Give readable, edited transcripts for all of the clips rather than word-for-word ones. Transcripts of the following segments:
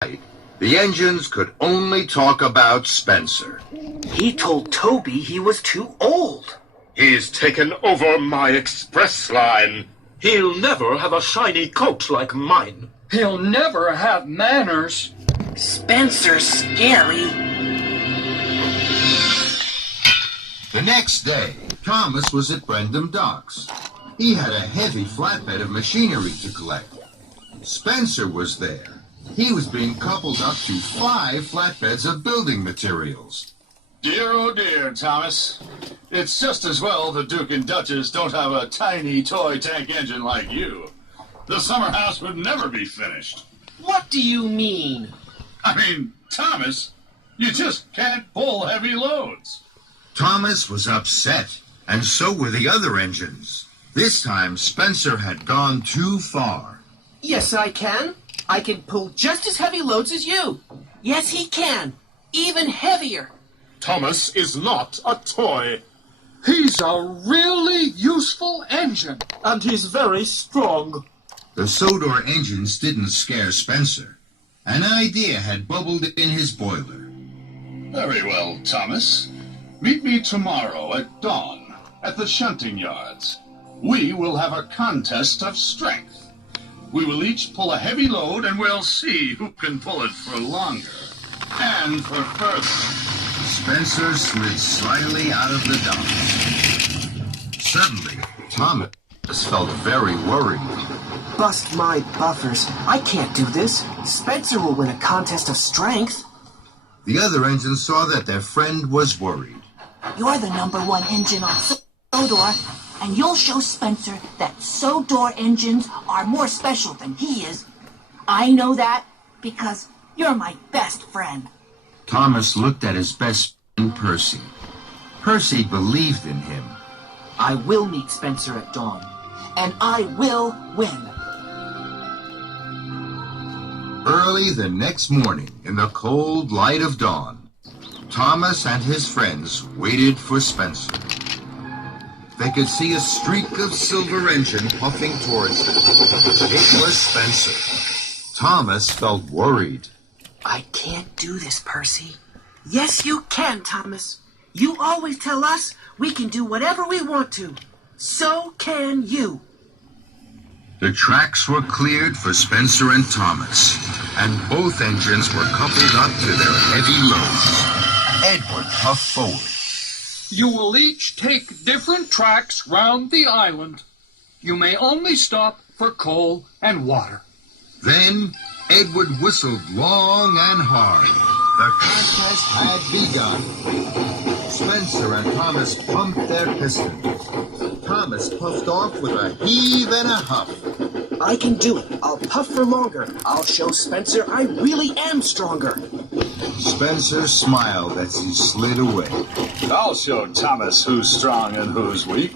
The engines could only talk about Spencer. He told Toby he was too old. He's taken over my express line. He'll never have a shiny coat like mine. He'll never have manners. Spencer's scary. The next day, Thomas was at Brendam Docks. He had a heavy flatbed of machinery to collect. Spencer was there. He was being coupled up to 5 flatbeds of building materials. Dear, oh dear, Thomas. It's just as well the Duke and Duchess don't have a tiny toy tank engine like you. The summer house would never be finished. What do you mean? I mean, Thomas, you just can't pull heavy loads. Thomas was upset, and so were the other engines. This time, Spencer had gone too far. Yes, I can. I can pull just as heavy loads as you. Yes, he can. Even heavier. Thomas is not a toy. He's a really useful engine. And he's very strong. The Sodor engines didn't scare Spencer. An idea had bubbled in his boiler. Very well, Thomas. Meet me tomorrow at dawn at the shunting yards. We will have a contest of strength. We will each pull a heavy load, and we'll see who can pull it for longer and for further. Spencer slid slyly out of the docks. Suddenly, Thomas felt very worried. Bust my buffers. I can't do this. Spencer will win a contest of strength. The other engines saw that their friend was worried. You're the #1 engine on Sodor, and you'll show Spencer that Sodor engines are more special than he is. I know that because you're my best friend. Thomas looked at his best friend, Percy. Percy believed in him. I will meet Spencer at dawn, and I will win. Early the next morning, in the cold light of dawn, Thomas and his friends waited for Spencer. They could see a streak of silver engine puffing towards them. It was Spencer. Thomas felt worried. I can't do this, Percy. Yes, you can, Thomas. You always tell us we can do whatever we want to. So can you. The tracks were cleared for Spencer and Thomas, and both engines were coupled up to their heavy loads. Edward puffed forward. You will each take different tracks round the island. You may only stop for coal and water. Then Edward whistled long and hard. The contest had begun. Spencer and Thomas pumped their pistons. Thomas puffed off with a heave and a huff. I can do it. I'll puff for longer. I'll show Spencer I really am stronger. Spencer smiled as he slid away. I'll show Thomas who's strong and who's weak.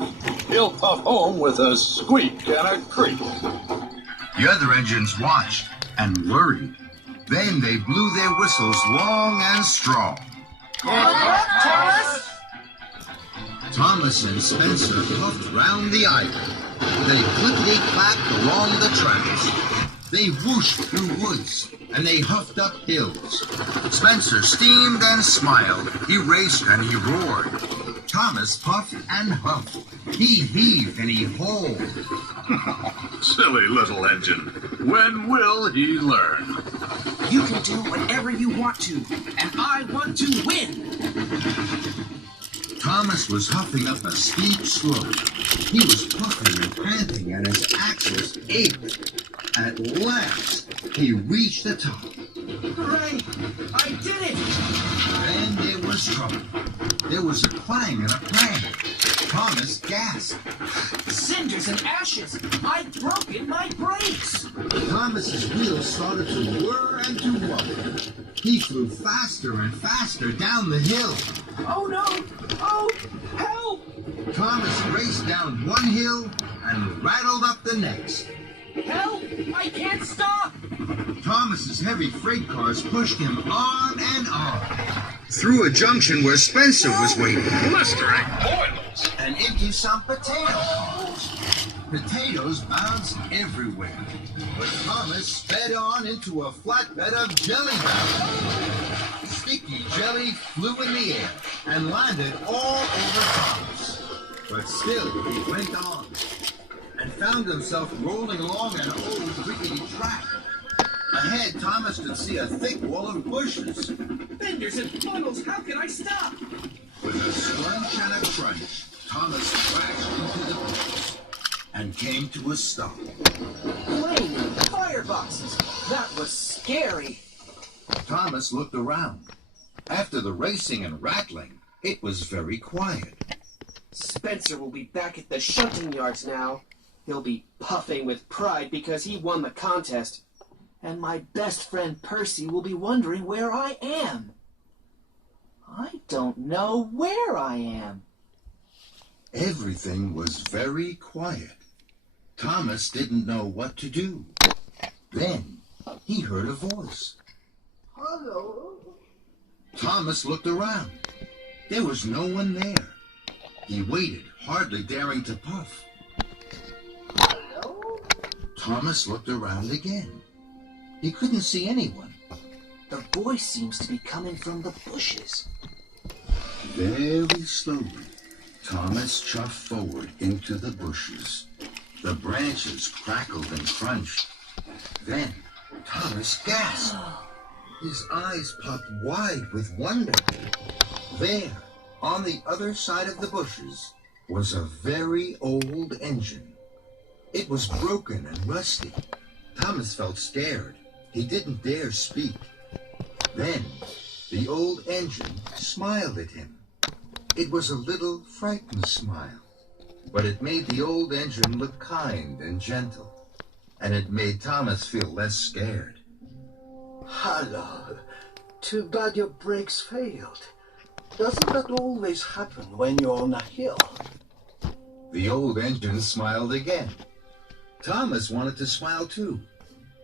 He'll puff home with a squeak and a creak. The other engines watched and worried. Then they blew their whistles long and strong. Thomas! Thomas and Spencer puffed round the island. They clickety-clacked along the tracks. They whooshed through woods, and they huffed up hills. Spencer steamed and smiled. He raced and he roared. Thomas puffed and huffed. He heaved and he hauled. Silly little engine. When will he learn? You can do whatever you want to, and I want to win. Thomas was huffing up a steep slope. He was puffing and panting, and his axles ached. At last, he reached the top. Hooray! I did it! Then there was trouble. There was a clang and a clang. Thomas gasped. Cinders and ashes! I've broken my brakes! Thomas's wheels started to whir and to wobble. He flew faster and faster down the hill. Oh no! Oh, help! Thomas raced down one hill and rattled up the next. Help! I can't stop! Thomas's heavy freight cars pushed him on and on. Through a junction where Spencer was waiting. Blistering boilers. And into some potato cars. Potatoes bounced everywhere, but Thomas sped on into a flatbed of jelly batter. Sticky jelly flew in the air and landed all over Thomas. But still he went on and found himself rolling along an old rickety track. Ahead, Thomas could see a thick wall of bushes. Fenders and funnels, how can I stop? With a scrunch and a crunch, Thomas crashed into the bushes and came to a stop. Flaming fireboxes. That was scary. Thomas looked around. After the racing and rattling, it was very quiet. Spencer will be back at the shunting yards now. He'll be puffing with pride because he won the contest. And my best friend Percy will be wondering where I am. I don't know where I am. Everything was very quiet. Thomas didn't know what to do. Then he heard a voice. Hello? Thomas looked around. There was no one there. He waited, hardly daring to puff. Hello? Thomas looked around again. He couldn't see anyone. The voice seems to be coming from the bushes. Very slowly, Thomas chuffed forward into the bushes. The branches crackled and crunched. Then Thomas gasped. His eyes popped wide with wonder. There, on the other side of the bushes, was a very old engine. It was broken and rusty. Thomas felt scared. He didn't dare speak. Then the old engine smiled at him. It was a little frightened smile, but it made the old engine look kind and gentle, and it made Thomas feel less scared. Hello. Too bad your brakes failed. Doesn't that always happen when you're on a hill? The old engine smiled again. Thomas wanted to smile too,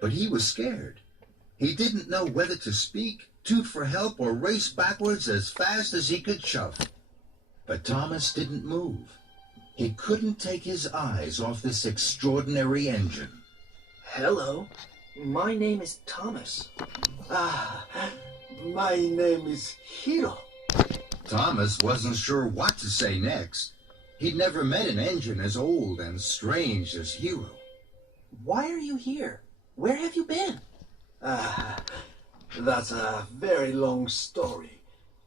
but he was scared. He didn't know whether to speak, toot for help, or race backwards as fast as he could shove. But Thomas didn't move. He couldn't take his eyes off this extraordinary engine. Hello. My name is Thomas. My name is Hiro. Thomas wasn't sure what to say next. He'd never met an engine as old and strange as Hiro. Why are you here? Where have you been? That's a very long story.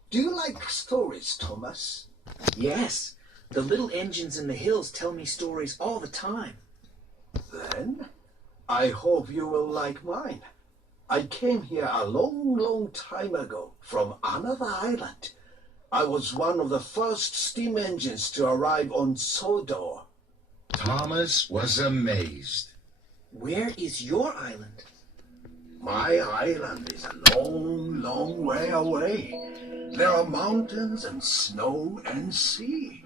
Do you like stories, Thomas? Yes. The little engines in the hills tell me stories all the time. Then, I hope you will like mine. I came here a long, long time ago from another island. I was one of the first steam engines to arrive on Sodor. Thomas was amazed. Where is your island? My island is a long, long way away. There are mountains and snow and sea.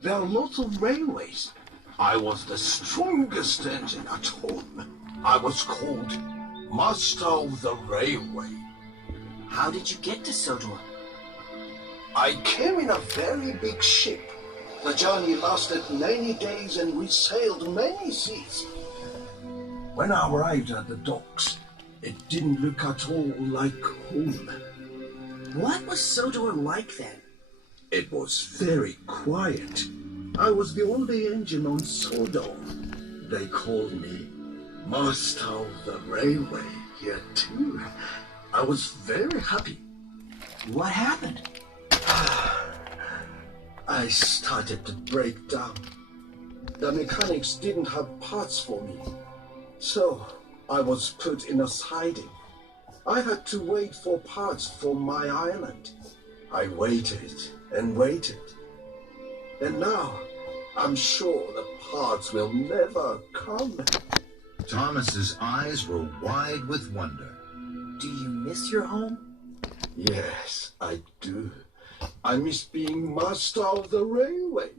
There are lots of railways. I was the strongest engine at home. I was called Master of the Railway. How did you get to Sodor? I came in a very big ship. The journey lasted many days and we sailed many seas. When I arrived at the docks, it didn't look at all like home. What was Sodor like then? It was very quiet. I was the only engine on Sodor. They called me Master of the Railway here too. I was very happy. What happened? I started to break down. The mechanics didn't have parts for me. So I was put in a siding. I had to wait for parts for my island. I waited and waited. And now I'm sure the parts will never come. Thomas's eyes were wide with wonder. Do you miss your home? Yes, I do. I miss being master of the railway.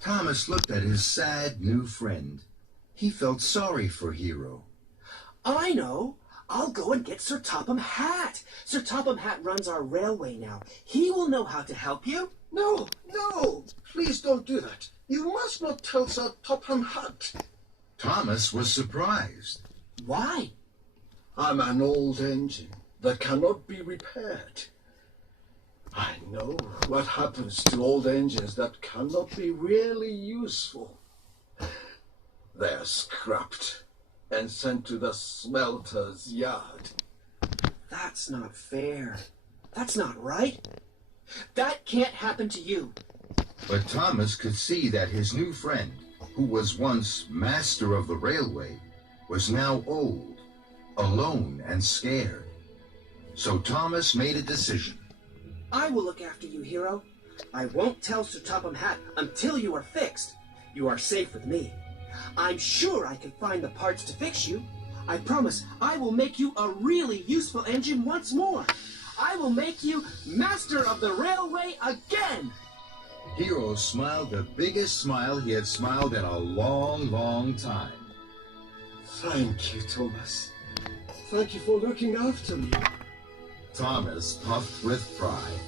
Thomas looked at his sad new friend. He felt sorry for Hiro. I know. I'll go and get Sir Topham Hatt. Sir Topham Hatt runs our railway now. He will know how to help you. No, no, please don't do that. You must not tell Sir Topham Hatt. Thomas was surprised. Why? I'm an old engine that cannot be repaired. I know what happens to old engines that cannot be really useful. They're scrapped and sent to the smelter's yard. That's not fair. That's not right. That can't happen to you. But Thomas could see that his new friend, who was once master of the railway, was now old, alone, and scared. So Thomas made a decision. I will look after you, hero. I won't tell Sir Topham Hatt until you are fixed. You are safe with me. I'm sure I can find the parts to fix you. I promise I will make you a really useful engine once more. I will make you master of the railway again. Hero smiled the biggest smile he had smiled in a long, long time. Thank you, Thomas. Thank you for looking after me. Thomas puffed with pride.